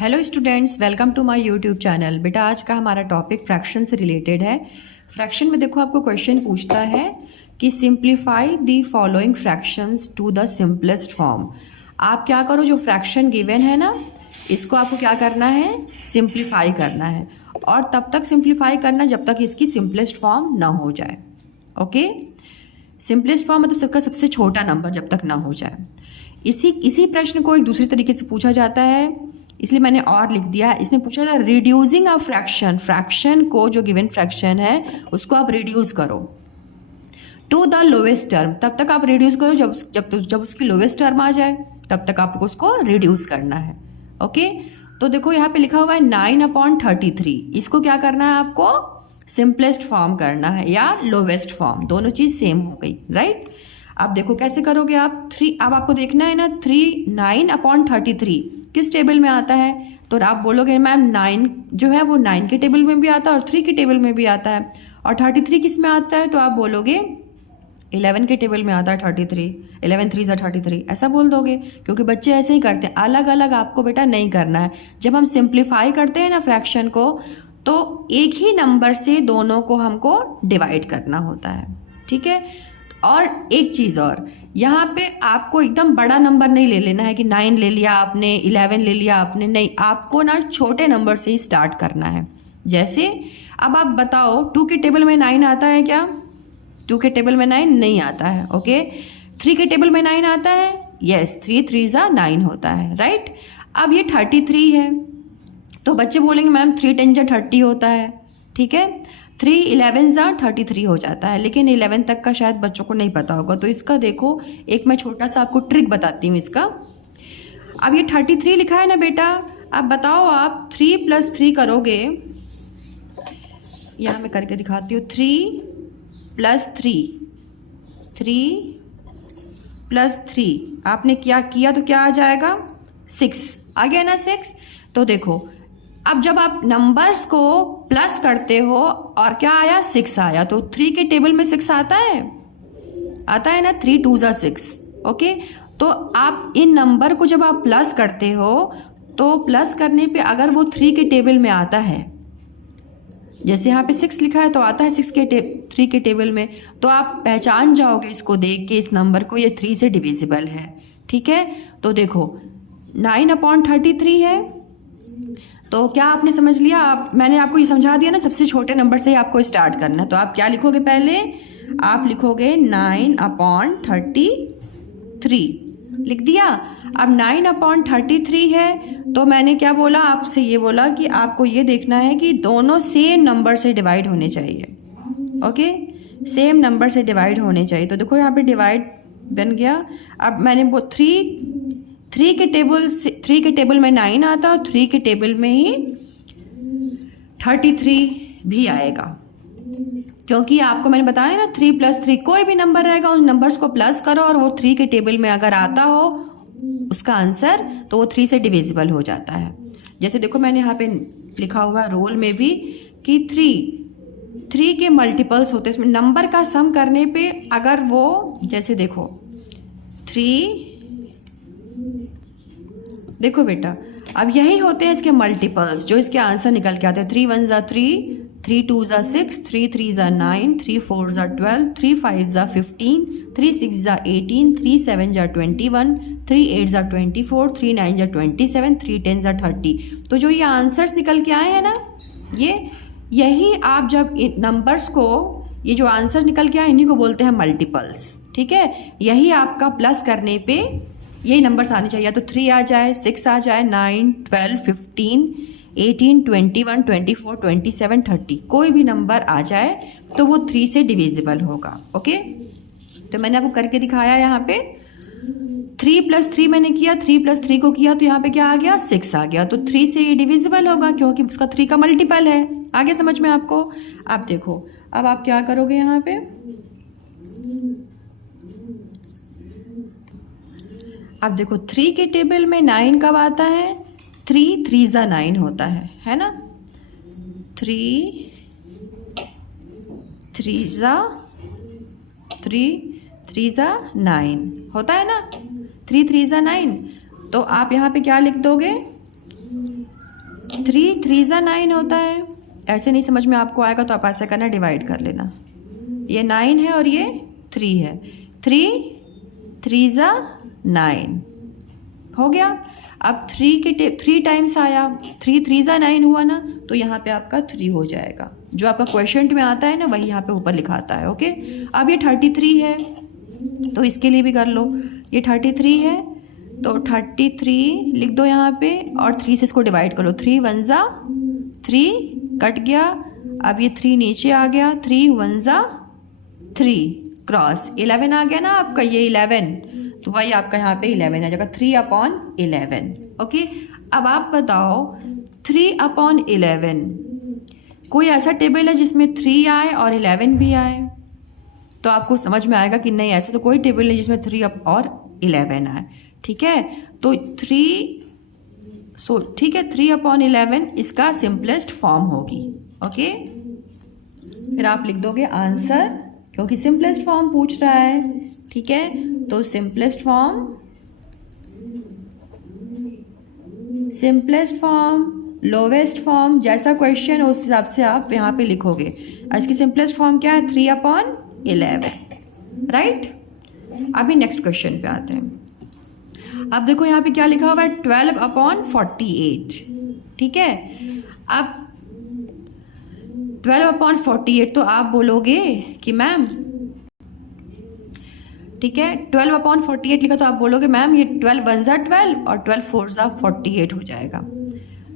Hello students, welcome to my YouTube channel. बेटा आज का हमारा टॉपिक फ्रैक्शन से रिलेटेड है। फ्रैक्शन में देखो आपको क्वेश्चन पूछता है कि simplify the following fractions to the simplest form. आप क्या करो, जो फ्रैक्शन गिवन है ना, इसको आपको क्या करना है, सिंप्लीफाई करना है। और तब तक सिंप्लीफाई करना जब तक इसकी सिंपलेस्ट फॉर्म ना हो जाए। ओके, सिंपलेस्ट फॉर्म मतलब सबका सबसे छोटा नंबर जब तक ना हो जाए। इसी प्रश्न को एक दूसरे तरीके से पूछा जाता है, इसलिए मैंने और लिख दिया। इसमें पूछा था रिड्यूसिंग अ फ्रैक्शन, फ्रैक्शन को, जो गिवन फ्रैक्शन है उसको आप रिड्यूस करो टू द लोवेस्ट टर्म। तब तक आप रिड्यूस करो जब उसकी लोवेस्ट टर्म आ जाए, तब तक आपको उसको रिड्यूस करना है। ओके, तो देखो यहाँ पे लिखा हुआ है 9/33। इसको क्या करना है, आपको सिंपलेस्ट फॉर्म करना है या लोवेस्ट फॉर्म, दोनों चीज़ सेम हो गई, राइट। अब देखो कैसे करोगे आप। अब आपको देखना है ना, 9/33 किस टेबल में आता है। तो आप बोलोगे मैम 9 जो है वो 9 के टेबल में भी आता है और 3 के टेबल में भी आता है, और 33 किस में आता है, तो आप बोलोगे 11 के टेबल में आता है 33, 11 3 33, ऐसा बोल दोगे। क्योंकि बच्चे ऐसे ही करते हैं, अलग अलग आपको बेटा नहीं करना है। जब हम सिंप्लीफाई करते हैं ना फ्रैक्शन को, तो एक ही नंबर से दोनों को हमको डिवाइड करना होता है, ठीक है। और एक चीज़ और, यहाँ पे आपको एकदम बड़ा नंबर नहीं ले लेना है कि 9 ले लिया आपने, 11 ले लिया आपने, नहीं, आपको ना छोटे नंबर से ही स्टार्ट करना है। जैसे अब आप बताओ 2 के टेबल में 9 आता है क्या? 2 के टेबल में 9 नहीं आता है। ओके, 3 के टेबल में 9 आता है, यस, 3 3 9 होता है, राइट। अब ये 33 है, तो बच्चे बोलेंगे मैम 3 10 30 होता है, ठीक है। 3 11 33 हो जाता है, लेकिन 11 तक का शायद बच्चों को नहीं पता होगा। तो इसका देखो, एक मैं छोटा सा आपको ट्रिक बताती हूँ इसका। अब ये 33 लिखा है ना बेटा, अब बताओ आप 3 + 3 करोगे, यहाँ मैं करके दिखाती हूँ। 3 + 3 आपने क्या किया तो क्या आ जाएगा, 6 आ गया ना, 6। तो देखो अब जब आप नंबर्स को प्लस करते हो और क्या आया, 6 आया, तो 3 के टेबल में 6 आता है ना, 3 2 6। ओके, तो आप इन नंबर को जब आप प्लस करते हो, तो प्लस करने पे अगर वो 3 के टेबल में आता है, जैसे यहाँ पे 6 लिखा है तो आता है 3 के टेबल में, तो आप पहचान जाओगे इसको देख के, इस नंबर को, ये 3 से डिविजिबल है, ठीक है। तो देखो 9/33 है, तो क्या आपने समझ लिया। मैंने आपको ये समझा दिया ना, सबसे छोटे नंबर से ही आपको स्टार्ट करना है। तो आप क्या लिखोगे, पहले आप लिखोगे 9/33 लिख दिया। अब 9/33 है, तो मैंने क्या बोला आपसे, ये बोला कि आपको ये देखना है कि दोनों सेम नंबर से डिवाइड होने चाहिए। ओके, सेम नंबर से डिवाइड होने चाहिए। तो देखो यहाँ पे डिवाइड बन गया। अब मैंने वो 3 के टेबल में 9 आता है और 3 के टेबल में ही 33 भी आएगा, क्योंकि आपको मैंने बताया ना 3 + 3 कोई भी नंबर रहेगा, उन नंबर्स को प्लस करो और वो 3 के टेबल में अगर आता हो उसका आंसर, तो वो 3 से डिविजिबल हो जाता है। जैसे देखो मैंने यहाँ पे लिखा हुआ रोल में भी कि 3 के मल्टीपल्स होते हैं, इसमें नंबर का सम करने पे अगर वो, जैसे देखो 3, देखो बेटा अब यही होते हैं इसके मल्टीपल्स, जो इसके आंसर निकल के आते हैं। 3 1 3, 3 2 6, 3 3 9, 3 4 12, 3 5 15, 3 6 18, 3 7 21, 3 8 24, 3 9 27, 3 10 30। तो जो ये आंसर्स निकल के आए हैं ना, यही आप जब नंबर्स को, ये जो आंसर निकल के आए, इन्हीं को बोलते हैं मल्टीपल्स, ठीक है। यही आपका प्लस करने पे यही नंबर्स आने चाहिए, तो 3 आ जाए, 6 आ जाए, 9 12 15 18 21 24 27 30, कोई भी नंबर आ जाए तो वो 3 से डिविजिबल होगा। ओके, तो मैंने आपको करके दिखाया यहाँ पे। 3 + 3 मैंने किया, 3 + 3 को किया तो यहाँ पे क्या आ गया, 6 आ गया, तो 3 से ये डिविजिबल होगा क्योंकि उसका 3 का मल्टीपल है। आगे समझ में आपको। अब देखो, अब आप क्या करोगे यहाँ पे, अब देखो 3 के टेबल में 9 कब आता है, 3 3 9 होता है ना। 3 3 9 होता है ना, 3 3 9। तो आप यहाँ पे क्या लिख दोगे, 3 3 ज़ा 9 होता है। ऐसे नहीं समझ में आपको आएगा तो आप ऐसा करना, डिवाइड कर लेना। ये 9 है और ये 3 है। 3 3 ज़ा 9 हो गया। अब 3 टाइम्स आया, 3 3 ज़ा 9 हुआ ना, तो यहाँ पे आपका 3 हो जाएगा। जो आपका क्वेश्चन में आता है ना वही यहाँ पे ऊपर लिखाता है। ओके, अब ये 33 है तो इसके लिए भी कर लो। ये 33 है तो 33 लिख दो यहाँ पे और 3 से इसको डिवाइड कर लो। 3 1 ज़ा 3 कट गया। अब ये 3 नीचे आ गया। 3 1 ज़ा 3 क्रॉस 11 आ गया ना आपका, ये 11 तो वही आपका यहाँ पे 11 आ जाएगा। 3/11। ओके, अब आप बताओ 3/11 कोई ऐसा टेबल है जिसमें 3 आए और 11 भी आए? तो आपको समझ में आएगा कि नहीं, ऐसा तो कोई टेबल नहीं जिसमें 3 और 11 आए। ठीक है, तो 3/11 इसका सिंपलेस्ट फॉर्म होगी। ओके, फिर आप लिख दोगे आंसर, क्योंकि सिंपलेस्ट फॉर्म पूछ रहा है। ठीक है, तो सिंपलेस्ट फॉर्म, लोवेस्ट फॉर्म, जैसा क्वेश्चन उस हिसाब से आप यहाँ पे लिखोगे। इसकी सिंपलेस्ट फॉर्म क्या है? 3/11, राइट। अभी नेक्स्ट क्वेश्चन पे आते हैं। अब देखो यहाँ पे क्या लिखा हुआ है, 12/48। ठीक है, अब 12/48 तो आप बोलोगे कि मैम, ठीक है, 12/48 लिखा तो आप बोलोगे मैम ये 12 1 ज़ा 12 और 12 4 ज़ा 48 हो जाएगा।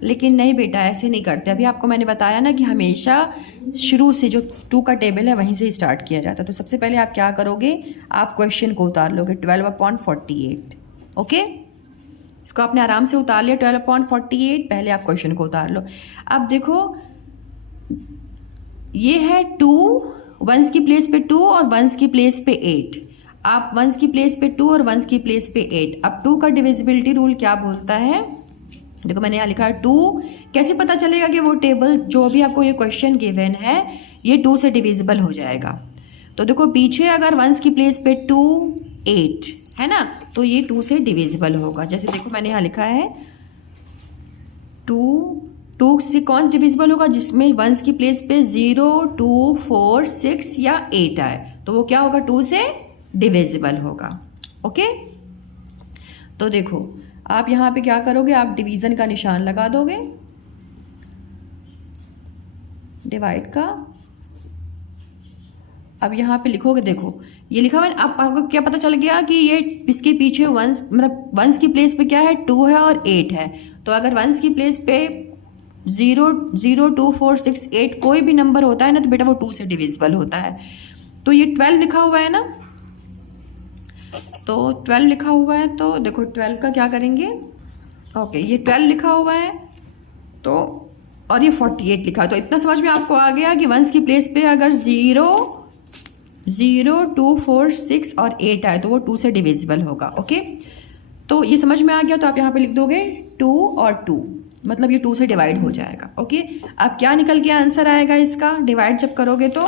लेकिन नहीं बेटा, ऐसे नहीं करते। अभी आपको मैंने बताया ना कि हमेशा शुरू से जो 2 का टेबल है वहीं से स्टार्ट किया जाता है। तो सबसे पहले आप क्या करोगे, आप क्वेश्चन को उतार लोगे 12/48। ओके, इसको आपने आराम से उतार लिया 12/48। पहले आप क्वेश्चन को उतार लो। अब देखो ये है 2, वंस की प्लेस पे 2 और वंस की प्लेस पे 8। आप वंस की प्लेस पे 2 और वंस की प्लेस पे 8। अब 2 का डिविजिबिलिटी रूल क्या बोलता है? देखो मैंने यहाँ लिखा है 2। कैसे पता चलेगा कि वो टेबल जो भी आपको ये क्वेश्चन गिवन है ये 2 से डिविजिबल हो जाएगा? तो देखो पीछे अगर वंस की प्लेस पे 2 8 है ना, तो ये 2 से डिविजिबल होगा। जैसे देखो मैंने यहाँ लिखा है 2 से कौन डिविजिबल होगा? जिसमें वंस की प्लेस पे 0 2 4 6 या 8 आए तो वो क्या होगा? 2 से डिविजिबल होगा। ओके, तो देखो आप यहाँ पे क्या करोगे, आप डिवीज़न का निशान लगा दोगे, डिवाइड का। अब यहाँ पे लिखोगे, देखो ये लिखा हुआ है। अब आपको क्या पता चल गया कि ये इसके पीछे वंस, मतलब वंस की प्लेस पे क्या है? 2 है और 8 है। तो अगर वंस की प्लेस पे 0 0 2 4 6 8 कोई भी नंबर होता है ना, तो बेटा वो 2 से डिविजिबल होता है। तो ये 12 लिखा हुआ है ना, तो 12 लिखा हुआ है तो देखो 12 का क्या करेंगे। ओके, ये 12 लिखा हुआ है तो, और ये 48 लिखा है, तो इतना समझ में आपको आ गया कि वंस की प्लेस पे अगर 0 0 2 4 6 और 8 आए तो वो 2 से डिविजिबल होगा। ओके, तो ये समझ में आ गया। तो आप यहाँ पे लिख दोगे 2 और 2, मतलब ये 2 से डिवाइड हो जाएगा। ओके, अब क्या निकल के आंसर आएगा इसका? डिवाइड जब करोगे तो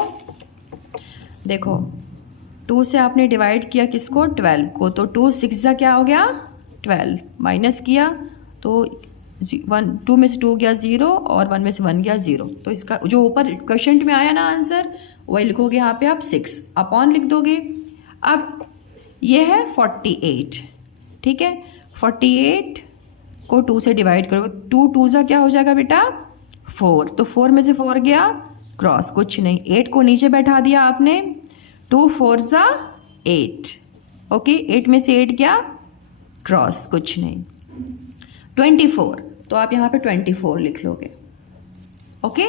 देखो 2 से आपने डिवाइड किया किसको? 12 को। तो 2 6 ज़ा क्या हो गया? 12। माइनस किया तो 2 में से 2 गया 0 और 1 में से 1 गया 0। तो इसका जो ऊपर क्वेश्चन में आया ना आंसर, वही लिखोगे यहाँ पे आप 6 अपॉन लिख दोगे। अब ये है 48। ठीक है, 48 को 2 से डिवाइड करोगे, 2 2 ज़ा क्या हो जाएगा बेटा? 4। तो 4 में से 4 गया क्रॉस, कुछ नहीं। 8 को नीचे बैठा दिया आपने, 2 4 ज़ा 8। ओके, 8 में से 8 गया क्रॉस, कुछ नहीं। 24, तो आप यहाँ पे 24 लिख लोगे। ओके,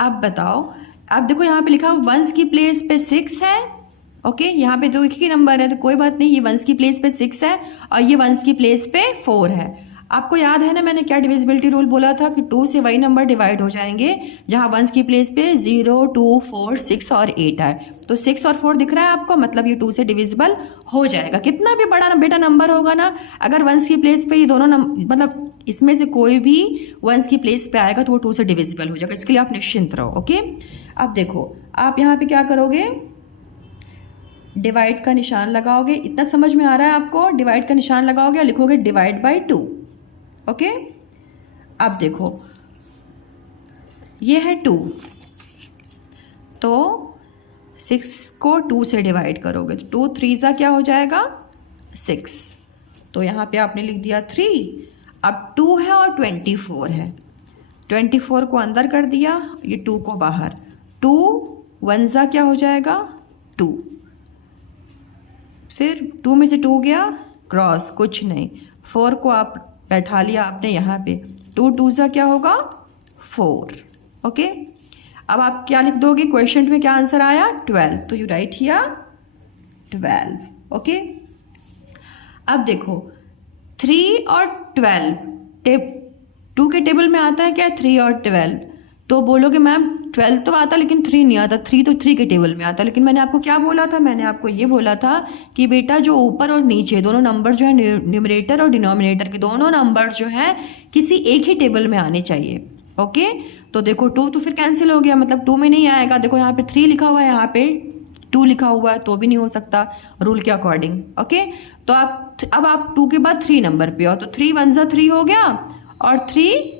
अब बताओ, अब देखो यहाँ पे लिखा वंस की प्लेस पे 6 है। ओके, यहाँ पे तो एक ही नंबर है तो कोई बात नहीं, ये वंस की प्लेस पे 6 है और ये वंस की प्लेस पे 4 है। आपको याद है ना मैंने क्या डिविजिबिलिटी रूल बोला था कि 2 से वही नंबर डिवाइड हो जाएंगे जहाँ वंस की प्लेस पे 0 2 4 6 और 8 आए। तो 6 और 4 दिख रहा है आपको, मतलब ये 2 से डिविजिबल हो जाएगा। कितना भी बड़ा बेटा नंबर होगा ना, अगर वंस की प्लेस पे ये दोनों मतलब इसमें से कोई भी वंस की प्लेस पे आएगा तो वो 2 से डिविजिबल हो जाएगा। इसके लिए आप निश्चिंत रहो। ओके, अब देखो आप यहाँ पे क्या करोगे, डिवाइड का निशान लगाओगे। इतना समझ में आ रहा है आपको? डिवाइड का निशान लगाओगे और लिखोगे डिवाइड बाई 2। ओके, अब देखो ये है 2, तो 6 को 2 से डिवाइड करोगे तो 2 3 ज़ा क्या हो जाएगा 6, तो यहाँ पे आपने लिख दिया 3। अब 2 है और 24 है, 24 को अंदर कर दिया, ये 2 को बाहर, 2 1 ज़ा क्या हो जाएगा 2, फिर 2 में से 2 गया क्रॉस, कुछ नहीं, 4 को आप बैठा लिया आपने यहाँ पे, 2 2 ज़ा क्या होगा 4। ओके, अब आप क्या लिख दोगे, क्वेश्चन में क्या आंसर आया 12, तो यू राइट हियर 12। ओके, अब देखो 3 और 12 2 के टेबल में आता है क्या 3 और 12, तो बोलोगे मैम 12 तो आता लेकिन 3 नहीं आता, 3 तो 3 के टेबल में आता, लेकिन मैंने आपको क्या बोला था, मैंने आपको ये बोला था कि बेटा जो ऊपर और नीचे दोनों नंबर जो है न्यूमरेटर और डिनोमिनेटर के दोनों नंबर जो हैं किसी एक ही टेबल में आने चाहिए। ओके, तो देखो 2 तो फिर कैंसिल हो गया, मतलब 2 में नहीं आएगा, देखो यहाँ पे 3 लिखा हुआ है, यहाँ पे 2 लिखा हुआ है, तो भी नहीं हो सकता रूल के अकॉर्डिंग। ओके, तो अब आप 2 के बाद 3 नंबर पे हो, तो 3 1 ज़ा 3 हो गया, और 3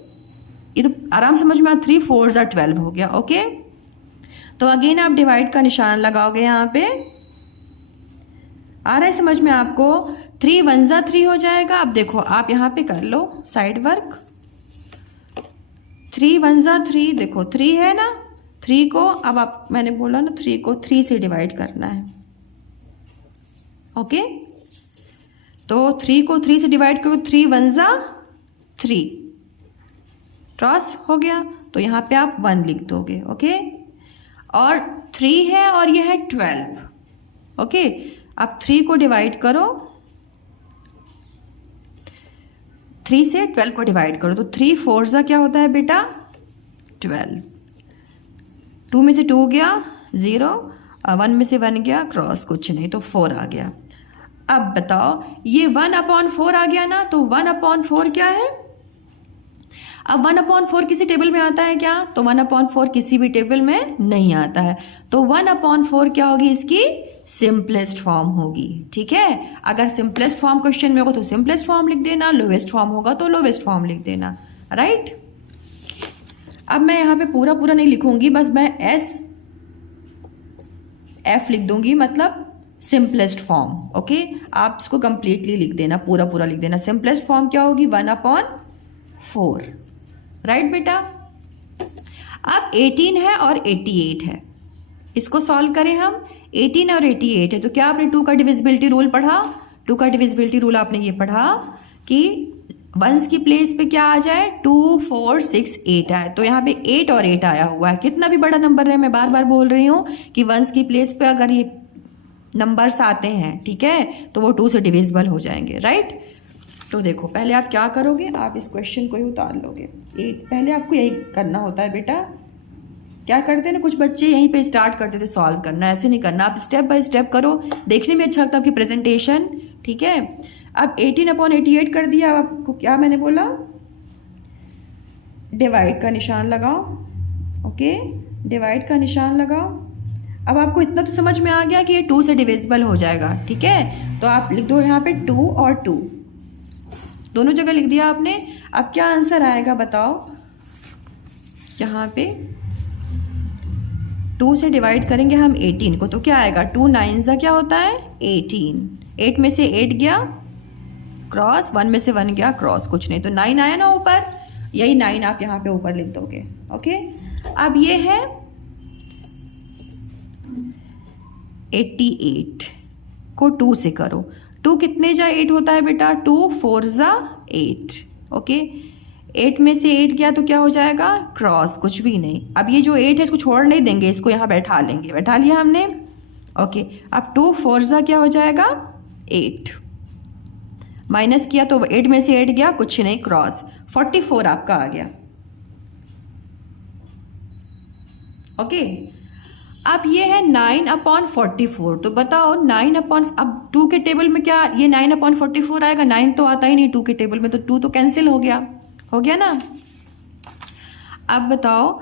ये तो आराम समझ में 3 4 ज़ा 12 हो गया। ओके, तो अगेन आप डिवाइड का निशान लगाओगे, यहाँ पे आ रहा है समझ में आपको, 3 1 ज़ा 3 हो जाएगा। अब देखो आप यहाँ पे कर लो साइड वर्क, 3 1 ज़ा 3, देखो 3 है ना, 3 को अब आप मैंने बोला ना 3 को 3 से डिवाइड करना है। ओके, तो 3 को 3 से डिवाइड करो, 3 1 ज़ा 3 क्रॉस हो गया, तो यहाँ पे आप 1 लिख दोगे। ओके, और 3 है और ये है 12। ओके, अब 3 को डिवाइड करो, 3 से 12 को डिवाइड करो, तो 3 4 ज़ा क्या होता है बेटा 12, 2 में से 2 गया 0, 1 में से 1 गया क्रॉस, कुछ नहीं, तो 4 आ गया। अब बताओ ये 1/4 आ गया ना, तो 1/4 क्या है, अब 1/4 किसी टेबल में आता है क्या, तो 1/4 किसी भी टेबल में नहीं आता है, तो 1/4 क्या होगी, इसकी सिंपलेस्ट फॉर्म होगी। ठीक है, अगर सिंपलेस्ट फॉर्म क्वेश्चन में होगा तो सिंपलेस्ट फॉर्म लिख देना, लोवेस्ट फॉर्म होगा तो लोवेस्ट फॉर्म लिख देना। राइट, अब मैं यहाँ पे पूरा पूरा नहीं लिखूंगी, बस मैं SF लिख दूंगी, मतलब सिंपलेस्ट फॉर्म। ओके, आप इसको कंप्लीटली लिख देना, पूरा पूरा लिख देना। सिंपलेस्ट फॉर्म क्या होगी 1/4। राइट बेटा, अब 18 है और 88 है, इसको सॉल्व करें हम। 18 और 88 है, तो क्या आपने 2 का डिविजिबिलिटी रूल पढ़ा, 2 का डिविजिबिलिटी रूल आपने ये पढ़ा कि वंस की प्लेस पे क्या आ जाए 2 4 6 8 आए, तो यहाँ पे 8 और 8 आया हुआ है, कितना भी बड़ा नंबर है, मैं बार बार बोल रही हूँ कि वंस की प्लेस पे अगर ये नंबर्स आते हैं, ठीक है, तो वो 2 से डिविजिबल हो जाएंगे। राइट, तो देखो पहले आप क्या करोगे, आप इस क्वेश्चन को ही उतार लोगे, 8 पहले आपको यही करना होता है बेटा। क्या करते हैं ना कुछ बच्चे यहीं पे स्टार्ट करते थे सॉल्व करना, ऐसे नहीं करना, आप स्टेप बाय स्टेप करो, देखने में अच्छा लगता है आपकी प्रेजेंटेशन। ठीक है, अब 18/88 कर दिया, अब आपको क्या मैंने बोला, डिवाइड का निशान लगाओ। ओके, डिवाइड का निशान लगाओ। अब आपको इतना तो समझ में आ गया कि ये 2 से डिविजिबल हो जाएगा। ठीक है, तो आप लिख दो यहाँ पे 2 और 2 दोनों जगह लिख दिया आपने। अब क्या आंसर आएगा बताओ, यहाँ पे 2 से डिवाइड करेंगे हम 18 को, तो क्या आएगा 2 9 ज़ा क्या होता है 18, 8 में से 8 गया क्रॉस, 1 में से 1 गया क्रॉस, कुछ नहीं, तो 9 आया ना ऊपर, यही 9 आप यहाँ पे ऊपर लिख दोगे। ओके, अब ये है 88 को 2 से करो, 2 कितने जा 8 होता है बेटा, 2 4 ज़ा 8। ओके, 8 में से 8 गया तो क्या हो जाएगा क्रॉस, कुछ भी नहीं। अब ये जो 8 है इसको छोड़ नहीं देंगे, इसको यहाँ बैठा लेंगे, बैठा लिया हमने। ओके, अब 2 4 ज़ा क्या हो जाएगा 8, माइनस किया तो 8 में से 8 गया, कुछ नहीं क्रॉस, 44 आपका आ गया। ओके, अब ये है 9/44, तो बताओ 9 अब 2 के टेबल में क्या ये 9/44 आएगा, 9 तो आता ही नहीं 2 के टेबल में, तो 2 तो कैंसिल हो गया ना। अब बताओ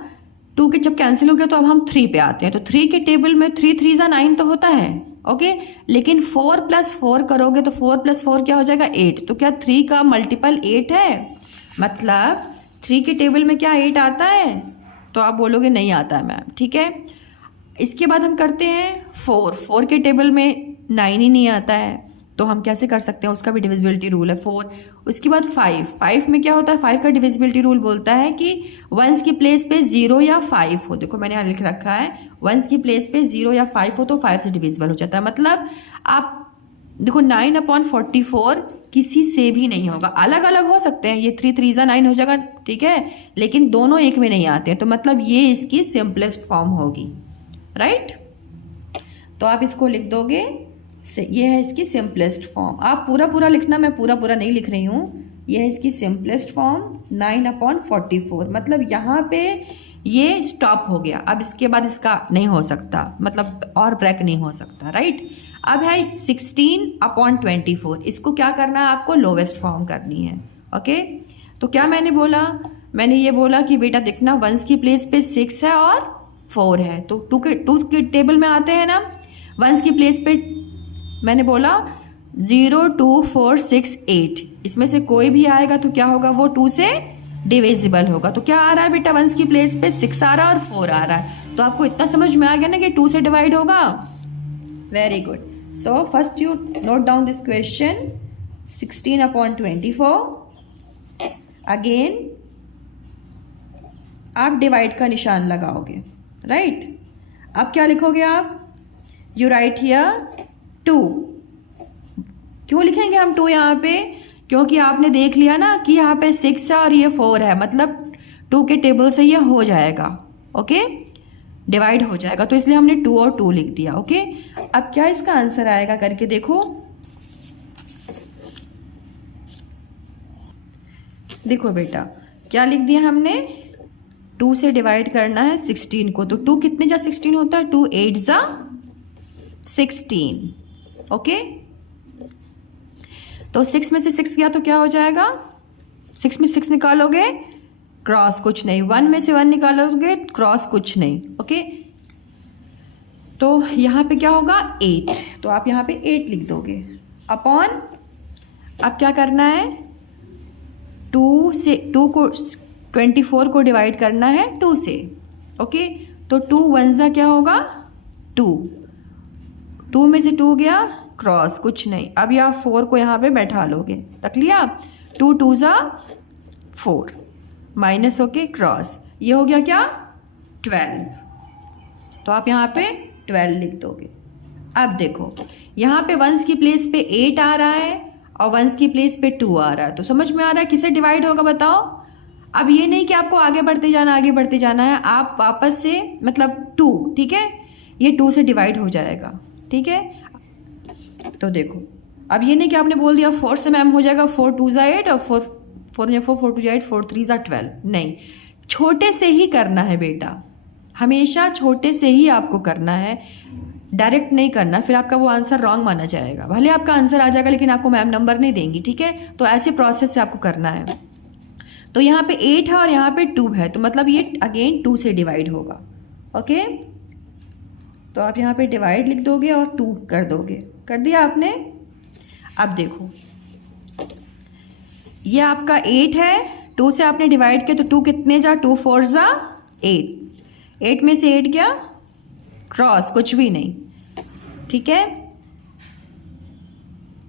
2 के जब कैंसिल हो गया तो अब हम 3 पे आते हैं, तो 3 के टेबल में 3 3 ज़ा 9 तो होता है। ओके, लेकिन 4 + 4 करोगे तो 4 + 4 क्या हो जाएगा 8, तो क्या 3 का मल्टीपल 8 है, मतलब 3 के टेबल में क्या 8 आता है, तो आप बोलोगे नहीं आता है मैम, ठीक है। इसके बाद हम करते हैं 4 के टेबल में 9 ही नहीं आता है, तो हम कैसे कर सकते हैं, उसका भी डिविजिबिलिटी रूल है 4। उसके बाद 5 में क्या होता है, 5 का डिविजिबिलिटी रूल बोलता है कि वंस की प्लेस पे 0 या 5 हो। देखो मैंने यहाँ लिख रखा है, वंस की प्लेस पे 0 या 5 हो तो 5 से डिविजिबल हो जाता है। मतलब आप देखो 9/44 किसी से भी नहीं होगा, अलग अलग हो सकते हैं, ये 3 3 9 हो जाएगा, ठीक है, लेकिन दोनों एक में नहीं आते हैं, तो मतलब ये इसकी सिंपलेस्ट फॉर्म होगी, राइट। तो आप इसको लिख दोगे, ये है इसकी सिंपलेस्ट फॉर्म। आप पूरा पूरा लिखना, मैं पूरा पूरा नहीं लिख रही हूँ, यह है इसकी सिंपलेस्ट फॉर्म 9/44। मतलब यहाँ पे ये स्टॉप हो गया, अब इसके बाद इसका नहीं हो सकता, मतलब और ब्रेक नहीं हो सकता, राइट। अब है 16/24, इसको क्या करना है आपको, लोवेस्ट फॉर्म करनी है, ओके। तो क्या मैंने बोला, मैंने ये बोला कि बेटा देखना वंस की प्लेस पे 6 है और 4 है, तो टू के टेबल में आते हैं ना, वंस की प्लेस पे मैंने बोला 0 2 4 6 8, इसमें से कोई भी आएगा तो क्या होगा, वो 2 से डिविजिबल होगा। तो क्या आ रहा है बेटा, वंस की प्लेस पे 6 आ रहा है और 4 आ रहा है, तो आपको इतना समझ में आ गया ना कि 2 से डिवाइड होगा। Very good. So first you note down this question, 16/24। Again आप डिवाइड का निशान लगाओगे, राइट। अब क्या लिखोगे आप, यू राइट हियर 2। क्यों लिखेंगे हम 2 यहाँ पे, क्योंकि आपने देख लिया ना कि यहाँ पे 6 है और ये 4 है, मतलब 2 के टेबल से ये हो जाएगा, ओके, डिवाइड हो जाएगा, तो इसलिए हमने 2 और 2 लिख दिया, ओके। अब क्या इसका आंसर आएगा करके देखो, देखो बेटा क्या लिख दिया हमने, 2 से डिवाइड करना है 16 को, तो 2 कितने जा 16 होता है, 2 8 जा 16, ओके। तो 6 में से 6 गया तो क्या हो जाएगा, 6 में 6 निकालोगे क्रॉस कुछ नहीं, 1 में से 1 निकालोगे क्रॉस कुछ नहीं, ओके। तो यहाँ पे क्या होगा 8, तो आप यहाँ पे 8 लिख दोगे अपॉन, अब क्या करना है 2 को 24 को डिवाइड करना है 2 से, ओके। तो 2 1 जा क्या होगा 2 में से 2 गया क्रॉस कुछ नहीं, अब आप 4 को यहाँ पे बैठा लोगे, रख लिया, 2 2 जा 4 माइनस होके क्रॉस, ये हो गया क्या 12, तो आप यहाँ पे 12 लिख दोगे। अब देखो यहाँ पे वंस की प्लेस पे 8 आ रहा है और वंस की प्लेस पे 2 आ रहा है, तो समझ में आ रहा है किसे डिवाइड होगा बताओ। अब ये नहीं कि आपको आगे बढ़ते जाना है, आप वापस से मतलब 2, ठीक है, ये 2 से डिवाइड हो जाएगा, ठीक है। तो देखो अब ये नहीं कि आपने बोल दिया 4 से मैम हो जाएगा, 4 2 जा 8 और 4 4 2 जा 8, 4 3 जा 12, नहीं, छोटे से ही करना है बेटा, हमेशा छोटे से ही आपको करना है, डायरेक्ट नहीं करना, फिर आपका वो आंसर रॉन्ग माना जाएगा, भले आपका आंसर आ जाएगा लेकिन आपको मैम नंबर नहीं देंगी, ठीक है। तो ऐसे प्रोसेस से आपको करना है। तो यहाँ पे 8 है और यहाँ पे 2 है, तो मतलब ये अगेन 2 से डिवाइड होगा, ओके। तो आप यहाँ पे डिवाइड लिख दोगे और 2 कर दोगे, कर दिया आपने। अब देखो ये आपका 8 है, 2 से आपने डिवाइड किया तो 2 कितने जा 2 4 जा 8, 8 में से 8 गया क्रॉस कुछ भी नहीं, ठीक है।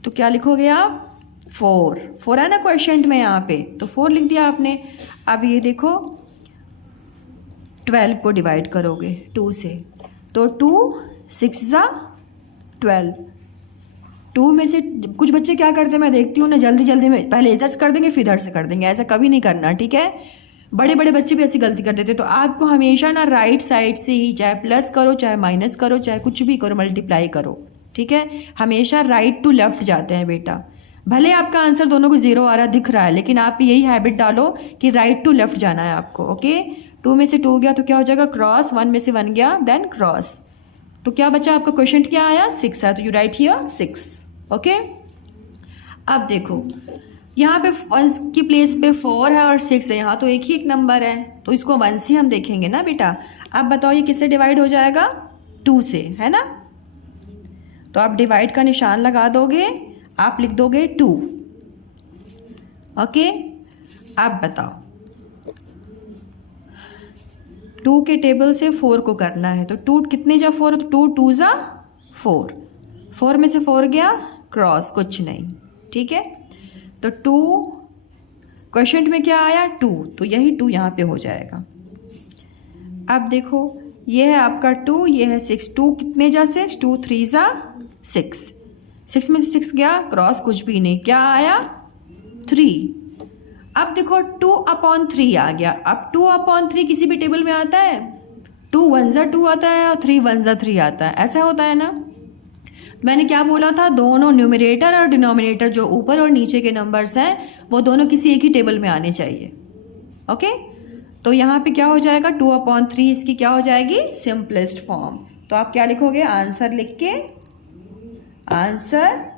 तो क्या लिखोगे आप 4 है ना क्वेश्चन में यहाँ पे, तो 4 लिख दिया आपने। अब ये देखो 12 को डिवाइड करोगे 2 से, तो 2 6 जा 12, 2 में से कुछ बच्चे क्या करते हैं मैं देखती हूँ ना, जल्दी जल्दी में पहले इधर से कर देंगे फिर इधर से कर देंगे, ऐसा कभी नहीं करना, ठीक है। बड़े बड़े बच्चे भी ऐसी गलती कर देते, तो आपको हमेशा ना राइट साइड से ही, चाहे प्लस करो चाहे माइनस करो चाहे कुछ भी करो, मल्टीप्लाई करो, ठीक है, हमेशा राइट टू लेफ्ट जाते हैं बेटा। भले आपका आंसर दोनों को 0 आ रहा दिख रहा है, लेकिन आप यही हैबिट डालो कि राइट टू लेफ्ट जाना है आपको, ओके। 2 में से 2 गया तो क्या हो जाएगा क्रॉस, 1 में से 1 गया देन क्रॉस, तो क्या बचा आपका क्वेश्चन क्या आया 6 है, तो यू राइट हियर 6, ओके। अब देखो यहाँ पे 1 की प्लेस पे 4 है और 6 है, यहाँ तो एक ही एक नंबर है, तो इसको 1 से हम देखेंगे ना बेटा। अब बताओ ये किससे डिवाइड हो जाएगा 2 से, है ना। तो आप डिवाइड का निशान लगा दोगे, आप लिख दोगे 2, ओके। अब बताओ 2 के टेबल से 4 को करना है, तो 2 कितने जा 4, तो 2 2 जा 4, 4 में से 4 गया क्रॉस, कुछ नहीं, ठीक है। तो 2 क्वेश्चन में क्या आया 2, तो यही 2 यहाँ पे हो जाएगा। अब देखो ये है आपका 2, ये है 6, 2 कितने जा 6, 2 3 जा 6, 6 में से 6 गया क्रॉस, कुछ भी नहीं, क्या आया 3। अब देखो 2/3 आ गया। अब 2/3 किसी भी टेबल में आता है, 2 1 जा 2 आता है और 3 1 जा 3 आता है, ऐसा होता है ना। मैंने क्या बोला था, दोनों न्यूमरेटर और डिनोमिनेटर जो ऊपर और नीचे के नंबर्स हैं वो दोनों किसी एक ही टेबल में आने चाहिए। ओके, तो यहाँ पे क्या हो जाएगा 2/3, इसकी क्या हो जाएगी सिंपलेस्ट फॉर्म। तो आप क्या लिखोगे, आंसर लिख के, आंसर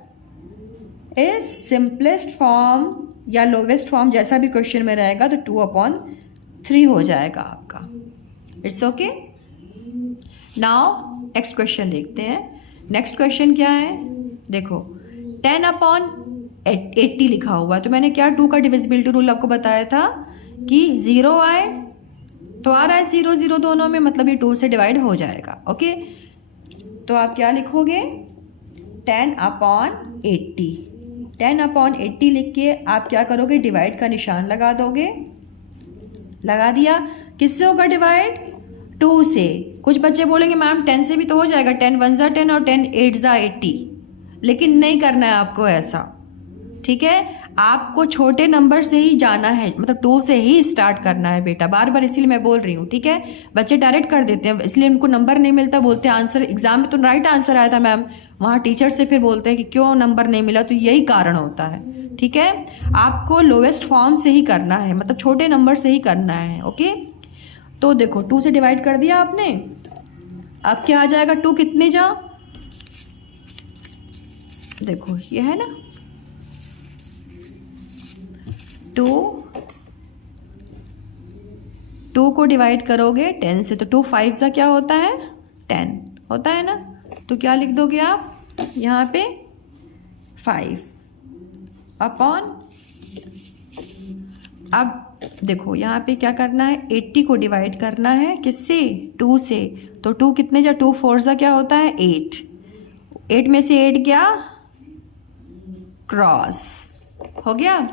इज सिंपलेस्ट फॉर्म या लोवेस्ट फॉर्म, जैसा भी क्वेश्चन में रहेगा, तो 2/3 हो जाएगा आपका। It's okay. Now next question देखते हैं। नेक्स्ट क्वेश्चन क्या है, देखो 10/80 लिखा हुआ है, तो मैंने क्या 2 का डिविजिबिलिटी रूल आपको बताया था कि 0 आए तो आ रहा है 0 0 दोनों में, मतलब ये 2 से डिवाइड हो जाएगा। ओके, तो आप क्या लिखोगे 10/80, 10/80 लिख के आप क्या करोगे, डिवाइड का निशान लगा दोगे, लगा दिया। किससे होगा डिवाइड, 2 से। कुछ बच्चे बोलेंगे मैम 10 से भी तो हो जाएगा, 10 1 जा 10 और 10 8 जा 80, लेकिन नहीं करना है आपको ऐसा, ठीक है। आपको छोटे नंबर से ही जाना है, मतलब 2 से ही स्टार्ट करना है बेटा, बार बार इसीलिए मैं बोल रही हूँ, ठीक है। बच्चे डायरेक्ट कर देते हैं, इसलिए उनको नंबर नहीं मिलता, बोलते हैं आंसर एग्जाम में तो राइट आंसर आया था मैम, वहाँ टीचर से फिर बोलते हैं कि क्यों नंबर नहीं मिला, तो यही कारण होता है, ठीक है। आपको लोवेस्ट फॉर्म से ही करना है, मतलब छोटे नंबर से ही करना है। ओके, तो देखो 2 से डिवाइड कर दिया आपने, अब क्या आ जाएगा, 2 कितने जा, देखो ये है ना 2 को डिवाइड करोगे 10 से, तो 2 5 सा क्या होता है 10 होता है ना, तो क्या लिख दोगे आप यहाँ पे 5 अपॉन, अब देखो यहाँ पे क्या करना है, 80 को डिवाइड करना है किससे, 2 से, तो 2 कितने जा, 2 4 सा क्या होता है 8, 8 में से 8 गया क्रॉस, हो गया।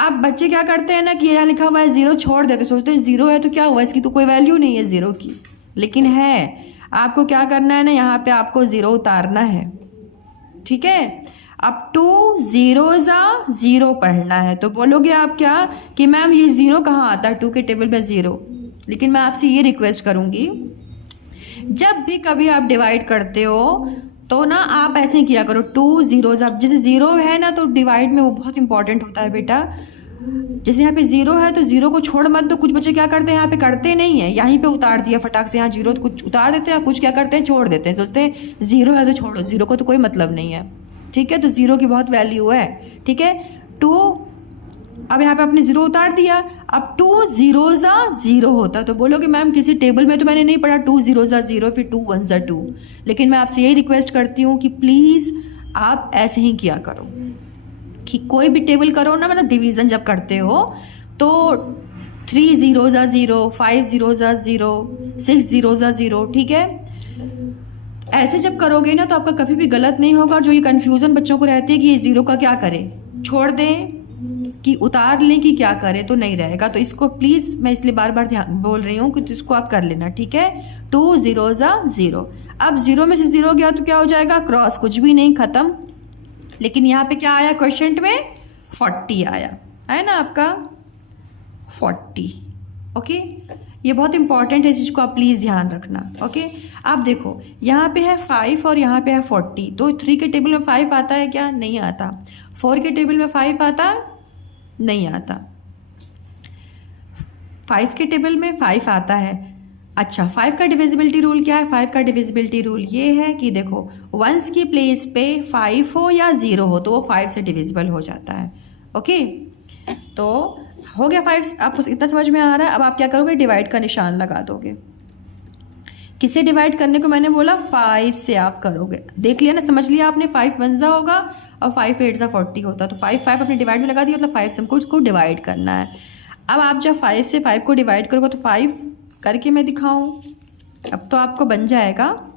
अब बच्चे क्या करते हैं ना कि यहाँ लिखा हुआ है 0 छोड़ देते, सोचते हैं 0 है तो क्या हुआ, इसकी तो कोई वैल्यू नहीं है 0 की, लेकिन है। आपको क्या करना है ना, यहाँ पे आपको 0 उतारना है, ठीक है। अब 2 0 जा 0 पढ़ना है, तो बोलोगे आप क्या कि मैम ये 0 कहाँ आता है 2 के टेबल में 0, लेकिन मैं आपसे ये रिक्वेस्ट करूँगी, जब भी कभी आप डिवाइड करते हो तो ना आप ऐसे ही किया करो, 2 0 जब जैसे 0 है ना, तो डिवाइड में वो बहुत इंपॉर्टेंट होता है बेटा। जैसे यहाँ पे 0 है तो 0 को छोड़ मत दो, कुछ बच्चे क्या करते हैं यहाँ पे करते नहीं है, यहीं पे उतार दिया फटाक से, यहाँ 0 तो कुछ उतार देते हैं, कुछ क्या करते हैं छोड़ देते हैं, सोचते हैं 0 है तो छोड़ो, 0 को तो कोई मतलब नहीं है, ठीक है। तो 0 की बहुत वैल्यू है, ठीक है। 2 अब यहाँ पे आपने 0 उतार दिया, अब 2 0 जा 0 होता, तो बोलोगे मैम किसी टेबल में तो मैंने नहीं पढ़ा 2 0 जा 0 फिर 2 1 जा 2, लेकिन मैं आपसे यही रिक्वेस्ट करती हूँ कि प्लीज़ आप ऐसे ही किया करो कि कोई भी टेबल करो ना, मतलब डिवीज़न जब करते हो तो 3 0 जा 0, 5 0 जा 0, 6 0 जा 0, ठीक है। ऐसे जब करोगे ना तो आपका कभी भी गलत नहीं होगा। जो ये कन्फ्यूज़न बच्चों को रहती है कि ये 0 का क्या करें, छोड़ दें कि उतार लें कि क्या करें, तो नहीं रहेगा। तो इसको प्लीज़ मैं इसलिए बार बार ध्यान बोल रही हूँ कि तो इसको आप कर लेना, ठीक है। 2 0 जा 0, अब 0 में से 0 गया तो क्या हो जाएगा क्रॉस, कुछ भी नहीं, ख़त्म। लेकिन यहाँ पे क्या आया क्वेश्चन में 40 आया है ना आपका 40। ओके, ये बहुत इंपॉर्टेंट है, इस चीज़ को आप प्लीज़ ध्यान रखना। ओके, आप देखो यहाँ पे है 5 और यहाँ पे है 40, तो 3 के टेबल में 5 आता है क्या, नहीं आता। 4 के टेबल में 5 आता, नहीं आता। 5 के टेबल में 5 आता है। अच्छा, 5 का डिविजिबिलिटी रूल क्या है, 5 का डिविजिबिलिटी रूल ये है कि देखो वंस की प्लेस पे 5 हो या 0 हो तो वो 5 से डिविजिबल हो जाता है। ओके, तो हो गया 5, आपको इतना समझ में आ रहा है। अब आप क्या करोगे, डिवाइड का निशान लगा दोगे। किससे डिवाइड करने को मैंने बोला, 5 से आप करोगे, देख लिया ना, समझ लिया आपने। 5 1 जा होगा और 5 8 जा 40 होता, तो 5 5 अपने डिवाइड में लगा दिया, मतलब 5 से हमको उसको डिवाइड करना है। अब आप जब 5 से 5 को डिवाइड करोगे तो 5 करके मैं दिखाऊं? अब तो आपको बन जाएगा।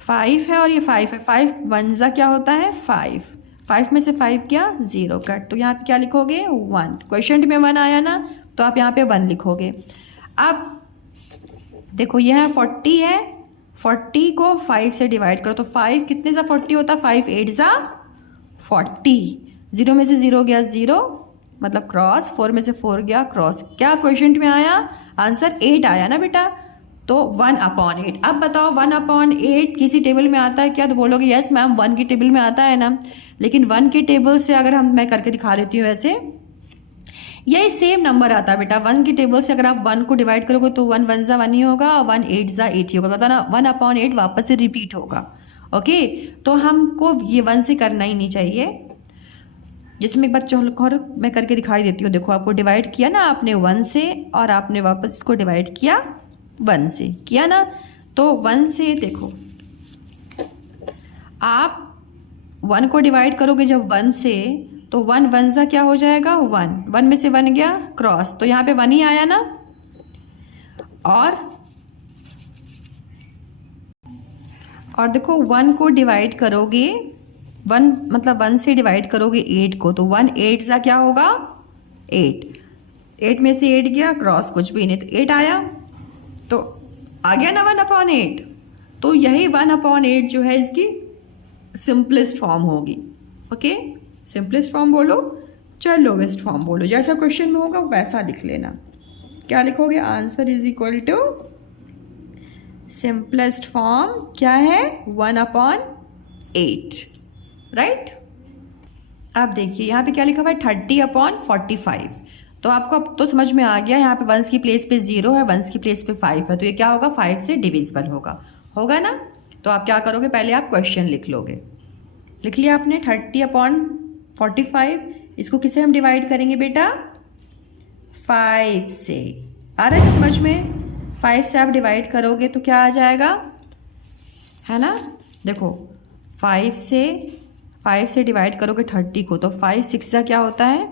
5 है और ये 5 है, 5 वन ज़ा क्या होता है 5, 5 में से 5 क्या 0 कट, तो यहाँ पे क्या लिखोगे 1। क्वेश्चन में 1 आया ना, तो आप यहाँ पे 1 लिखोगे। अब देखो यह 40 है, 40 को 5 से डिवाइड करो तो 5 कितने ज़ा 40 होता है, 5 8 ज़ा 40, 0 में से 0 गया 0 मतलब क्रॉस, 4 में से 4 गया क्रॉस। क्या क्वेश्चन में आया आंसर 8 आया ना बेटा, तो 1/8। अब बताओ 1/8 किसी टेबल में आता है क्या, तो बोलोगे यस मैम 1 की टेबल में आता है ना, लेकिन 1 की टेबल से अगर मैं करके दिखा देती हूँ ऐसे, यही सेम नंबर आता है बेटा। 1 की टेबल से अगर आप 1 को डिवाइड करोगे तो 1 1 ज़ा 1 ही होगा और 1 8 ज़ा 8 ही होगा, बताना 1/8 वापस से रिपीट होगा। ओके, तो हमको ये 1 से करना ही नहीं चाहिए। जिसमें एक बार चौर मैं करके दिखाई देती हूँ। देखो आपको डिवाइड किया ना आपने 1 से, और आपने वापस इसको डिवाइड किया 1 से, किया ना, तो 1 से देखो आप 1 को डिवाइड करोगे जब 1 से, तो 1 1 ज़ा क्या हो जाएगा 1, 1 में से 1 गया क्रॉस, तो यहाँ पे 1 ही आया ना। और देखो 1 को डिवाइड करोगे 1 मतलब 1 से डिवाइड करोगे 8 को, तो 1 8 ज़ा क्या होगा 8, 8 में से 8 गया क्रॉस, कुछ भी नहीं, तो 8 आया, तो आ गया ना 1/8। तो यही 1/8 जो है इसकी सिंपलेस्ट फॉर्म होगी। ओके, सिंपलेस्ट फॉर्म बोलो चाहे लोवेस्ट फॉर्म बोलो, जैसा क्वेश्चन में होगा वैसा लिख लेना। क्या लिखोगे, answer is equal to simplest form क्या है 1/8, राइट। अब देखिए यहाँ पे क्या लिखा हुआ है 30/45, तो आपको अब तो समझ में आ गया, यहाँ पे 1 की प्लेस पे 0 है, 1 की प्लेस पे 5 है, तो ये क्या होगा 5 से डिविजिबल होगा ना। तो आप क्या करोगे, पहले आप क्वेश्चन लिख लोगे, लिख लिया आपने 30/45, इसको किससे हम डिवाइड करेंगे बेटा 5 से, आ रहा है समझ में। 5 से आप डिवाइड करोगे तो क्या आ जाएगा, है ना। देखो 5 से डिवाइड करोगे 30 को, तो 5 6 ज़ा क्या होता है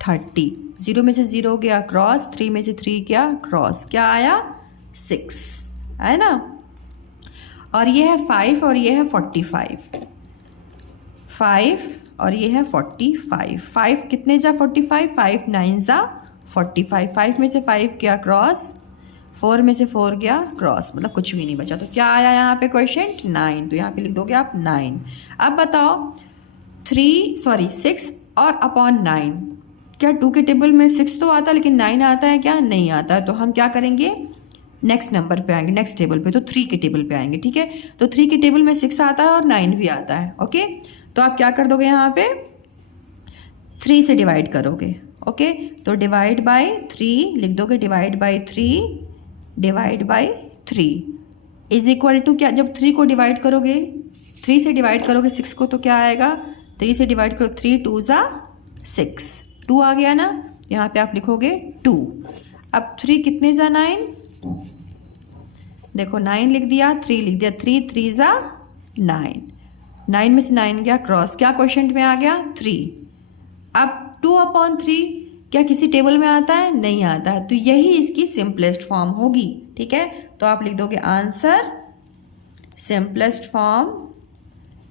30, 0 में से 0 गया क्रॉस, 3 में से 3 गया क्रॉस, क्या आया 6, है ना। और ये है 5 और ये है 45, 5 और ये है 45, 5 कितने ज़ा 45, 5 9 ज़ा 45, 5 में से 5 गया क्रॉस, 4 में से 4 गया क्रॉस, मतलब कुछ भी नहीं बचा, तो क्या आया यहाँ पे क्वेश्चन 9, तो यहाँ पे लिख दोगे आप 9। अब बताओ 6 और अपॉन 9, क्या 2 के टेबल में 6 तो आता है लेकिन 9 आता है क्या, नहीं आता है, तो हम क्या करेंगे नेक्स्ट नंबर पे आएंगे, नेक्स्ट टेबल पे, तो 3 के टेबल पे आएंगे, ठीक है। तो 3 के टेबल में 6 आता है और 9 भी आता है। ओके, तो आप क्या कर दोगे यहाँ पे 3 से डिवाइड करोगे। ओके, तो डिवाइड बाय 3 लिख दोगे, divide by 3 is equal to क्या, जब 3 को डिवाइड करोगे 3 से डिवाइड करोगे 6 को, तो क्या आएगा 3 से डिवाइड करो 3 2 ज़ा 6, 2 आ गया ना, यहाँ पे आप लिखोगे 2। अब 3 कितने ज़ा 9, देखो 9 लिख दिया, 3 लिख दिया, 3 3 ज़ा 9, 9 में से 9 गया क्रॉस, क्या क्वेश्चन में आ गया 3। अब 2/3 क्या किसी टेबल में आता है, नहीं आता है, तो यही इसकी सिंपलेस्ट फॉर्म होगी, ठीक है। तो आप लिख दोगे answer simplest form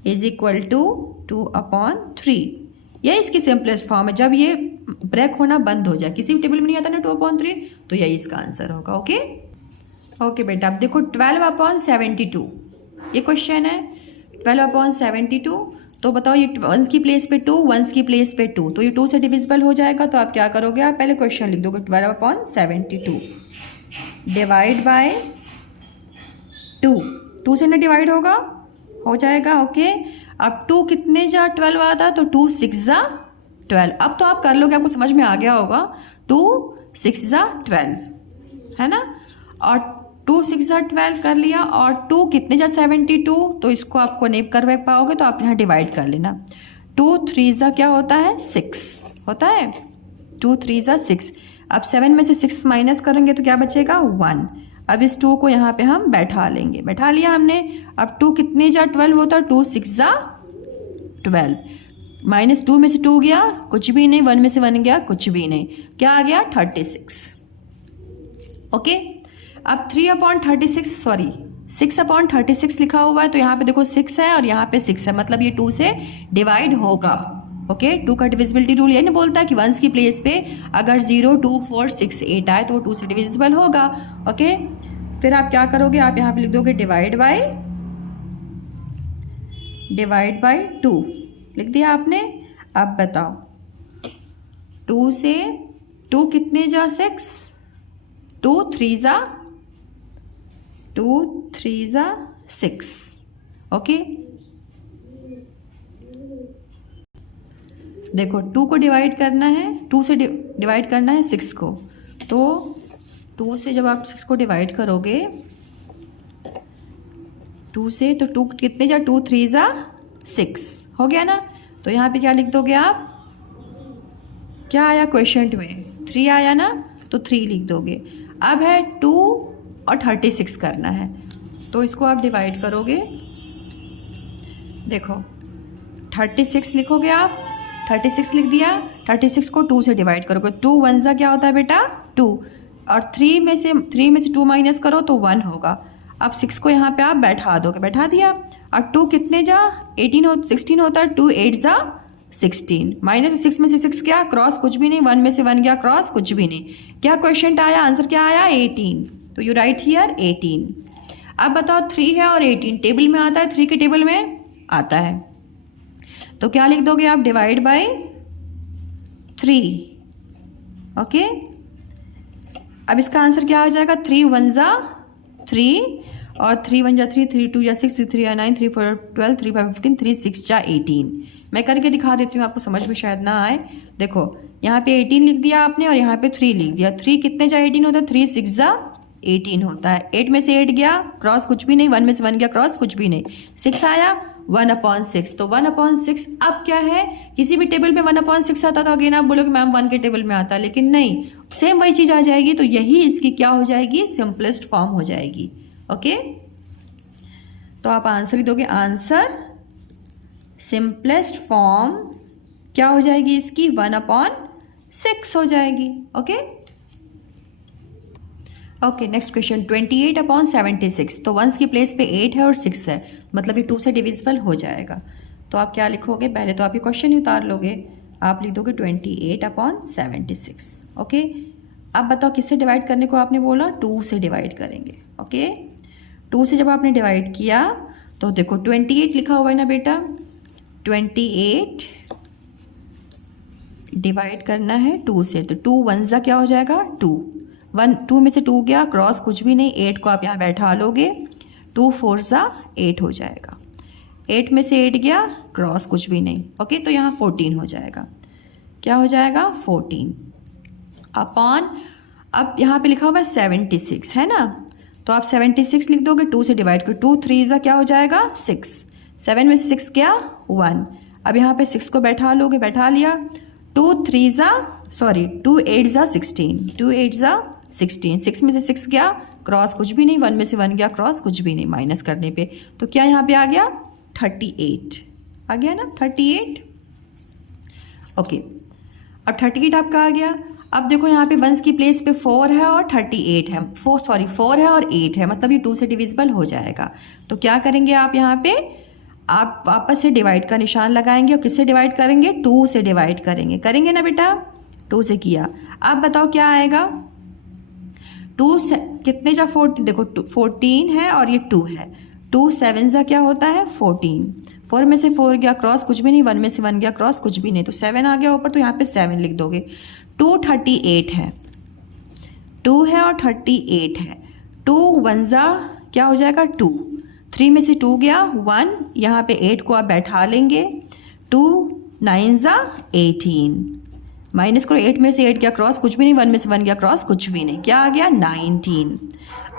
is equal to 2/3, यही इसकी सिंपलेस्ट फॉर्म है। जब ये ब्रेक होना बंद हो जाए, किसी भी टेबल में नहीं आता ना 2/3, तो यही इसका आंसर होगा। ओके बेटा, अब देखो 12/72 ये क्वेश्चन है, 12/72, तो बताओ ये 1 की प्लेस पे 2, 1 की प्लेस पे 2, तो ये 2 से डिविजिबल हो जाएगा, तो आप क्या करोगे, आप पहले क्वेश्चन लिख दोगे 12/72 डिवाइड बाय 2 से ना डिवाइड होगा, हो जाएगा। ओके, अब 2 कितने जा 12 आता है, तो 2 6 ज़ा 12, अब तो आप कर लोगे, आपको समझ में आ गया होगा, 2 6 ज़ा 12, है ना, और 2 6 ज़ा 12 कर लिया, और 2 कितने जा 72, तो इसको आपको नहीं कर पाओगे, तो आप यहाँ डिवाइड कर लेना, 2 3 ज़ा क्या होता है 6 होता है, 2 3 ज़ा 6, अब 7 में से 6 माइनस करेंगे तो क्या बचेगा 1, अब इस 2 को यहाँ पे हम बैठा लेंगे, बैठा लिया हमने। अब 2 कितने जा 12 होता है, 2 6 ज़ा 12, माइनस 2 में से 2 गया कुछ भी नहीं, 1 में से 1 गया कुछ भी नहीं, क्या आ गया 36। ओके, अब 3/36 सॉरी 6/36 लिखा हुआ है, तो यहाँ पे देखो 6 है और यहाँ पे 6 है, मतलब ये 2 से डिवाइड होगा। ओके, 2 का डिविजिबिलिटी रूल ये नहीं बोलता है कि वंस की प्लेस पे अगर 0, 2, 4, 6, 8 आए तो वो 2 से डिविजिबल होगा। ओके, फिर आप क्या करोगे, आप यहाँ पे लिख दोगे डिवाइड बाय 2 लिख दिया आपने। अब बताओ 2 से 2 कितने जा 6, 2 3 जा 6। ओके, देखो 2 को डिवाइड करना है, 2 से डिवाइड करना है 6 को, तो 2 से जब आप 6 को डिवाइड करोगे 2 से, तो 2 कितने जा 2 3 जा 6 हो गया ना। तो यहाँ पे क्या लिख दोगे आप, क्या आया क्वेश्चन में 3 आया ना, तो 3 लिख दोगे। अब है 2 और 36 करना है, तो इसको आप डिवाइड करोगे। देखो 36 लिखोगे आप, 36 लिख दिया, 36 को 2 से डिवाइड करोगे, 2 1 जा क्या होता है बेटा 2, और 3 में से 2 माइनस करो तो 1 होगा। अब 6 को यहाँ पे आप बैठा दोगे, बैठा दिया। और 2 कितने जा 16 होता है, 2 8 जा 16, माइनस 6 में से 6 क्या क्रॉस कुछ भी नहीं, 1 में से 1 गया क्रॉस कुछ भी नहीं। क्या क्वेश्चन आया, आंसर क्या आया 18, तो यू राइट हियर 18। अब बताओ 3 है और 18 टेबल में आता है, 3 के टेबल में आता है, तो क्या लिख दोगे आप डिवाइड बाय 3। ओके, अब इसका आंसर क्या हो जाएगा, 3 1 जा 3 और 3 1 जा 3, 3 2 जा 6, 3 3 जा 9, 3 4 12, 3 5 15, 3 6 जा 18। मैं करके दिखा देती हूँ, आपको समझ में शायद ना आए। देखो यहाँ पे 18 लिख दिया आपने और यहाँ पे 3 लिख दिया। 3 कितने जा 18 होता है, 3 6 जा 18 होता है। 8 में से 8 गया क्रॉस कुछ भी नहीं, 1 में से 1 गया क्रॉस कुछ भी नहीं, 6 आया 1/6, तो 1/6। अब क्या है, किसी भी टेबल में 1/6 आता तो अगेन आप बोलोगे मैम 1 के टेबल में आता है, लेकिन नहीं, सेम वही चीज़ आ जाएगी, तो यही इसकी क्या हो जाएगी, सिंपलेस्ट फॉर्म हो जाएगी। ओके, तो आप आंसर ही दोगे, आंसर सिंपलेस्ट फॉर्म क्या हो जाएगी इसकी, 1/6 हो जाएगी। ओके ओके, नेक्स्ट क्वेश्चन 28/76, तो 1 की प्लेस पे 8 है और 6 है, मतलब ये 2 से डिविजिबल हो जाएगा। तो आप क्या लिखोगे, पहले तो आप ये क्वेश्चन ही उतार लोगे, आप लिख दोगे 28/76। ओके, अब बताओ किससे डिवाइड करने को आपने बोला, 2 से डिवाइड करेंगे। ओके, 2 से जब आपने डिवाइड किया तो देखो 28 लिखा हुआ है ना बेटा, 28 डिवाइड करना है 2 से, तो 2 1 जा क्या हो जाएगा 2, 2 में से 2 गया क्रॉस कुछ भी नहीं, 8 को आप यहाँ बैठा लोगे, 2 4 जा 8 हो जाएगा, 8 में से 8 गया क्रॉस कुछ भी नहीं। ओके, तो यहाँ 14 हो जाएगा, क्या हो जाएगा 14 अपॉन, अब यहाँ पे लिखा हुआ है 76 है ना, तो आप 76 लिख दोगे, 2 से डिवाइड कर, 2 3 जा क्या हो जाएगा 6, 7 में से 6 क्या 1, अब यहाँ पे 6 को बैठा लोगे, बैठा लिया, 2 8 जा 16, 2 8 जा 16, 6 में से 6 गया क्रॉस कुछ भी नहीं, 1 में से 1 गया क्रॉस कुछ भी नहीं, माइनस करने पे तो क्या यहाँ पे आ गया 38 आ गया ना 38। ओके, अब 38 आपका आ गया। अब देखो यहाँ पे 1 की प्लेस पे 4 है और 38 है, 4 है और 8 है, मतलब ये 2 से डिविजिबल हो जाएगा। तो क्या करेंगे आप, यहाँ पे आप वापस से डिवाइड का निशान लगाएंगे, और किससे डिवाइड करेंगे 2 से डिवाइड करेंगे ना बेटा, 2 से किया। अब बताओ क्या आएगा, 2 से कितने जा 14, देखो 14 है और ये 2 है, 2 7 जा क्या होता है 14, 4 में से 4 गया क्रॉस कुछ भी नहीं, 1 में से 1 गया क्रॉस कुछ भी नहीं, तो 7 आ गया ऊपर, तो यहाँ पे 7 लिख दोगे। 2 38 है, 2 है और 38 है, 2 1 जा क्या हो जाएगा 2, 3 में से 2 गया 1, यहाँ पे 8 को आप बैठा लेंगे, 2 9 जा 18, माइनस करो, 8 में से 8 गया क्रॉस कुछ भी नहीं, 1 में से 1 गया क्रॉस कुछ भी नहीं, क्या आ गया 19।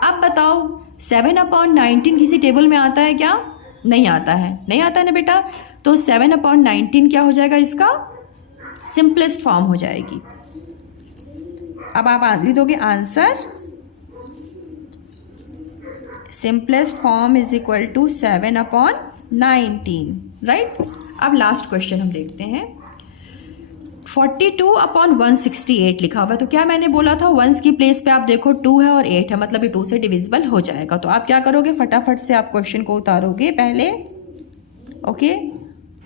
अब बताओ 7/19 किसी टेबल में आता है क्या, नहीं आता है, नहीं आता है ना बेटा, तो 7/19 क्या हो जाएगा, इसका सिंपलेस्ट फॉर्म हो जाएगी। अब आप लिख दोगे answer simplest form is equal to 7/19, right. अब लास्ट क्वेश्चन हम देखते हैं 42 अपॉन 168 लिखा हुआ है, तो क्या मैंने बोला था वंस की प्लेस पे आप देखो 2 है और 8 है, मतलब ये 2 से डिविजिबल हो जाएगा। तो आप क्या करोगे, फटाफट से आप क्वेश्चन को उतारोगे पहले। ओके,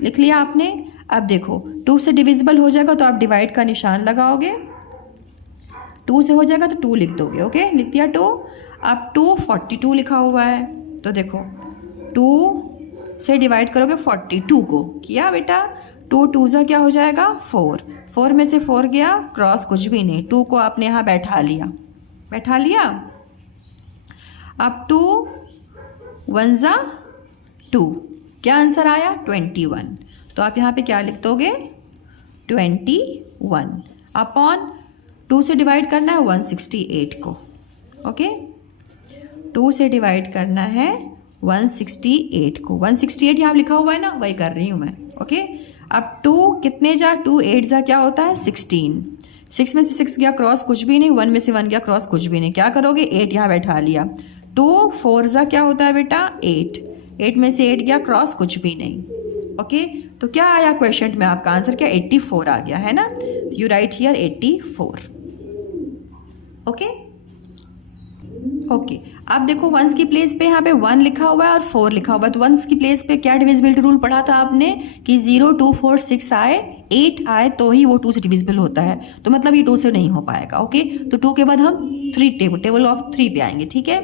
लिख लिया आपने। अब देखो 2 से डिविजिबल हो जाएगा तो आप डिवाइड का निशान लगाओगे, 2 से हो जाएगा तो 2 लिख दोगे। ओके, लिख दिया 2। अब 242 लिखा हुआ है, तो देखो 2 से डिवाइड करोगे 42 को, किया बेटा। 2 2 ज़ा क्या हो जाएगा 4, 4 में से 4 गया, क्रॉस कुछ भी नहीं, 2 को आपने यहाँ बैठा लिया। अब 2 1 ज़ा 2, क्या आंसर आया 21। तो आप यहाँ पे क्या लिख दोगे 21 अपॉन 2 से डिवाइड करना है 168 को। ओके, 2 से डिवाइड करना है 168 को, 168 यहाँ लिखा हुआ है ना, वही कर रही हूँ मैं। ओके, अब 2 कितने जा 2 8 जा क्या होता है 16, 6 में से 6 गया, क्रॉस कुछ भी नहीं, 1 में से 1 गया, क्रॉस कुछ भी नहीं, क्या करोगे 8 यहाँ बैठा लिया। 2 4 जा क्या होता है बेटा 8, 8 में से 8 गया, क्रॉस कुछ भी नहीं। ओके, तो क्या आया क्वेश्चन में आपका आंसर, क्या 84 आ गया है ना। You right here 84। ओके, अब देखो वंस की प्लेस पे यहाँ पे 1 लिखा हुआ है और 4 लिखा हुआ है, तो वंस की प्लेस पे क्या डिविजिबिलिटी रूल पढ़ा था आपने कि 0 2 4 6 आए, 8 आए तो ही वो 2 से डिविजिबल होता है, तो मतलब ये 2 से नहीं हो पाएगा। ओके, तो 2 के बाद हम 3 टेबल ऑफ 3 पे आएंगे। ठीक है,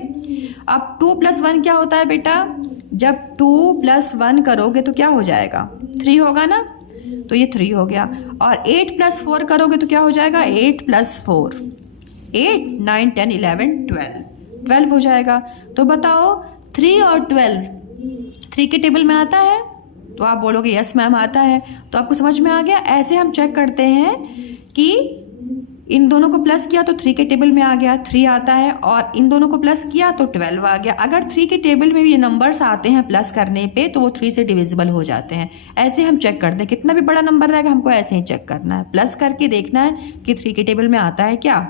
अब 2 + 1 क्या होता है बेटा, जब 2 + 1 करोगे तो क्या हो जाएगा 3 होगा ना, तो ये 3 हो गया। और 8 + 4 करोगे तो क्या हो जाएगा 8 + 4, 8 9 10 11 12 हो जाएगा। तो बताओ 3 और 12 3 के टेबल में आता है, तो आप बोलोगे यस मैम आता है। तो आपको समझ में आ गया। ऐसे हम चेक करते हैं कि इन दोनों को प्लस किया तो 3 के टेबल में आ गया 3 आता है, और इन दोनों को प्लस किया तो 12 आ गया। अगर 3 के टेबल में भी ये नंबर्स आते हैं प्लस करने पे तो वो 3 से डिविजिबल हो जाते हैं। ऐसे हम चेक करते हैं, कितना भी बड़ा नंबर रहेगा हमको ऐसे ही चेक करना है, प्लस करके देखना है कि 3 के टेबल में आता है क्या।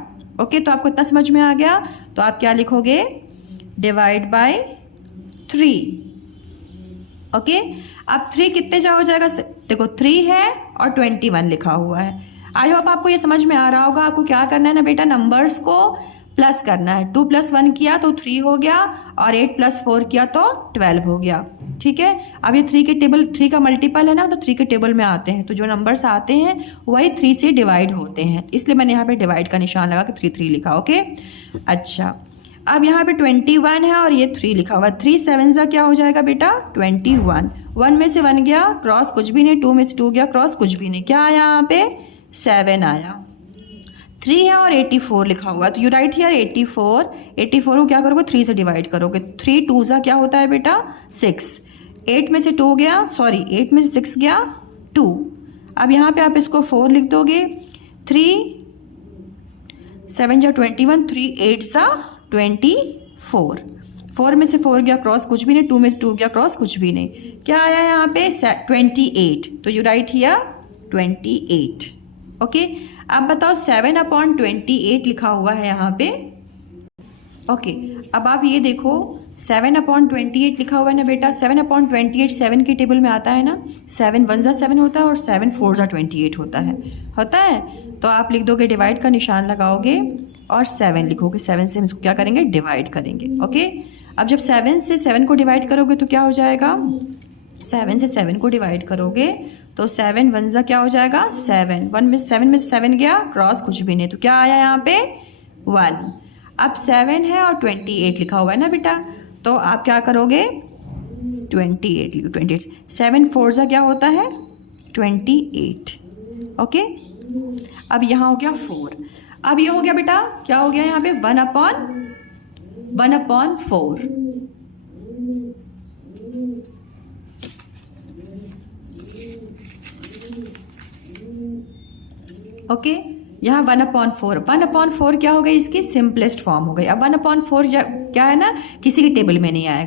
ओके, तो आपको इतना समझ में आ गया। तो आप क्या लिखोगे डिवाइड बाय 3। ओके, अब 3 कितने जा हो जाएगा, देखो 3 है और 21 लिखा हुआ है। आई होप आपको ये समझ में आ रहा होगा। आपको क्या करना है ना बेटा, नंबर्स को प्लस करना है। 2 + 1 किया तो 3 हो गया, और 8 + 4 किया तो 12 हो गया। ठीक है, अब ये 3 के टेबल 3 का मल्टीपल है ना, तो 3 के टेबल में आते हैं, तो जो नंबर्स आते हैं वही 3 से डिवाइड होते हैं, इसलिए मैंने यहाँ पे डिवाइड का निशान लगा के 3 3 लिखा। ओके, अच्छा, अब यहाँ पे 21 है और ये 3 लिखा हुआ है। 3 7 ज़ा क्या हो जाएगा बेटा 21, 1 में से 1 गया, क्रॉस कुछ भी नहीं, 2 में से 2 गया, क्रॉस कुछ भी नहीं, क्या आया यहाँ पे 7 आया। 3 है और 84 लिखा हुआ है, तो यू राइट हियर 84। 84 को क्या करोगे 3 से डिवाइड करोगे, 3 2 ज़ा क्या होता है बेटा 6, 8 में से 2 गया, सॉरी 8 में से 6 गया 2। अब यहाँ पे आप इसको 4 लिख दोगे, 3 7 × 21, 3 8 ज़ा 24, 4 में से 4 गया, क्रॉस कुछ भी नहीं, 2 में से 2 गया, क्रॉस कुछ भी नहीं, क्या आया यहाँ पे 28। तो यू राइट हियर 28। ओके, अब बताओ 7/28 लिखा हुआ है यहाँ पे। ओके, अब आप ये देखो 7/28 लिखा हुआ है ना बेटा, 7/28 7 के टेबल में आता है ना, 7 1 ज़ा 7 होता है और 7 4 ज़ा 28 होता है। तो आप लिख दोगे, डिवाइड का निशान लगाओगे और 7 लिखोगे, 7 से हम इसको क्या करेंगे डिवाइड करेंगे। ओके, अब जब 7 से 7 को डिवाइड करोगे तो क्या हो जाएगा, 7 से 7 को डिवाइड करोगे तो 7 1 ज़ा क्या हो जाएगा 7, 1 में 7 में से 7 गया, क्रॉस कुछ भी नहीं, तो क्या आया यहाँ पे 1। अब 7 है और 28 लिखा हुआ है ना बेटा, तो आप क्या करोगे 28 लिखो, 28 7 4 ज़ा क्या होता है 28। ओके, अब यहाँ हो गया 4। अब ये हो गया बेटा, क्या हो गया यहाँ पे 1/4। ओके, यहाँ 1/4, 1/4 क्या हो गई, इसकी सिंपलेस्ट फॉर्म हो गई। अब 1/4 क्या है ना, किसी के टेबल में नहीं आएगा।